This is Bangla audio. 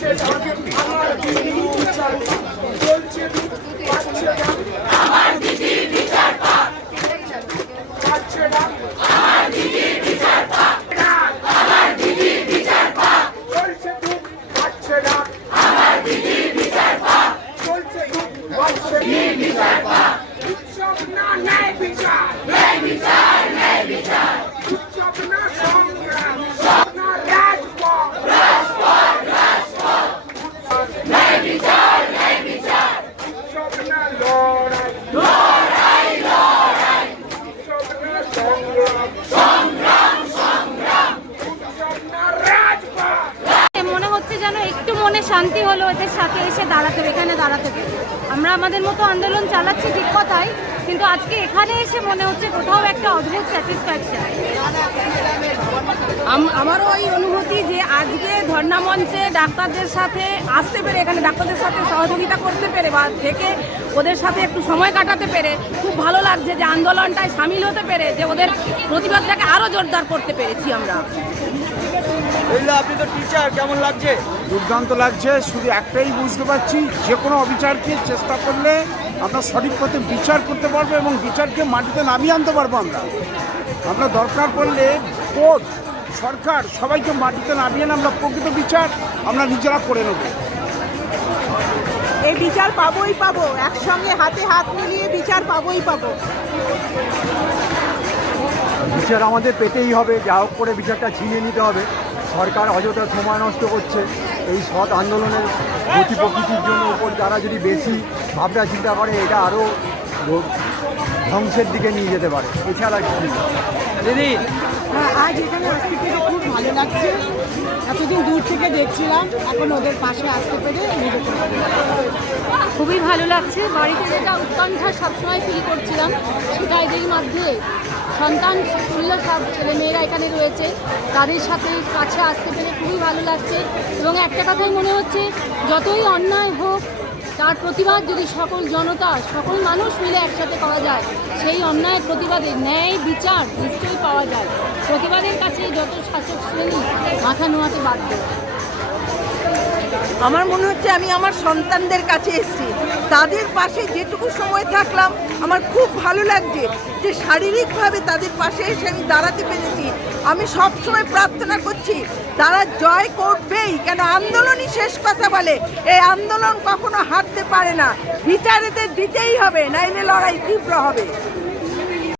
আমার মনে শান্তি হলো এদের সাথে এসে দাঁড়াতে হবে, এখানে দাঁড়াতে। আমরা আমাদের মতো আন্দোলন চালাচ্ছি ঠিক কথাই কিন্তু আজকে এখানে এসে মনে হচ্ছে কোথাও একটা অদ্ভুত স্যাটিসফ্যাকশন আমারও ওই অনুভূতি যে আজকে ধর্ণা মঞ্চে ডাক্তারদের সাথে আসতে পেরে এখানে ডাক্তারদের সাথে সহযোগিতা করতে পেরে বা থেকে ওদের সাথে একটু সময় কাটাতে পেরে খুব ভালো লাগছে যে আন্দোলনটায় সামিল হতে পেরে যে ওদের প্রতিবাদটাকে আরও জোরদার করতে পেরেছি আমরা। আপনি তো টিচার কেমন লাগছে? দুর্দান্ত লাগছে শুধু একটাই বুঝতে পারছি যে কোনো অবিচারকে চেষ্টা করলে আমরা সঠিক পথে বিচার করতে পারব এবং বিচারকে মাটিতে নামিয়ে আনতে পারব আমরা। আমরা দরকার পড়লে কোর্ট সরকার সবাইকে মাটিতে নামিয়ে না আমরা প্রকৃত বিচার আমরা নিজেরা করে নেব। এই বিচার পাবোই পাবো একসঙ্গে হাতে হাত মিলিয়ে বিচার পাবোই পাবো। বিচার আমাদের পেতেই হবে যা হোক করে বিচারটা ছিনিয়ে নিতে হবে। সরকার অযথা সময় নষ্ট করছে এই সৎ আন্দোলনের গতি প্রকৃতির জন্য উপর তারা যদি বেশি ভাবনা চিন্তা করে এটা আরও ধ্বংসের দিকে নিয়ে যেতে পারে। এছাড়া কিছু না। দিদি। হ্যাঁ আজ এখানে আসতে পেরে খুব ভালো লাগছে। এতদিন দূর থেকে দেখছিলাম এখন ওদের পাশে আসতে পেরে নিজেকে খুবই ভালো লাগছে। বাড়িতে যেটা উৎকণ্ঠা সবসময় ফিল করছিলাম সেটা এদের মধ্যে সন্তান তুল্য সব ছেলে মেয়েরা এখানে রয়েছে। তাদের সাথে কাছে আসতে পেরে খুবই ভালো লাগছে। এবং একটা কথাই মনে হচ্ছে যতই অন্যায় হোক তার প্রতিবাদ যদি সকল জনতা, সকল মানুষ মিলে একসাথে করা যায়, সেই অন্যায়ের প্রতিবাদে ন্যায় বিচার নিশ্চয়ই পাওয়া যায়। প্রতিবাদের কাছে যত শাসক শ্রেণি মাথা নোয়াতে বাধ্য। আমার মনে হচ্ছে আমি আমার সন্তানদের কাছে এসেছি। তাদের পাশে যেটুকু সময় থাকলাম, আমার খুব ভালো লাগছে যে শারীরিকভাবে তাদের পাশে এসে আমি দাঁড়াতে পেরেছি। আমি সবসময় প্রার্থনা করছি, তারা জয় করবেই। কেন আন্দোলনই শেষ কথা বলে। এই আন্দোলন কখনো হারতে পারে না। ভিটারেদের দিতেই হবে, নাইলে লড়াই তীব্র হবে।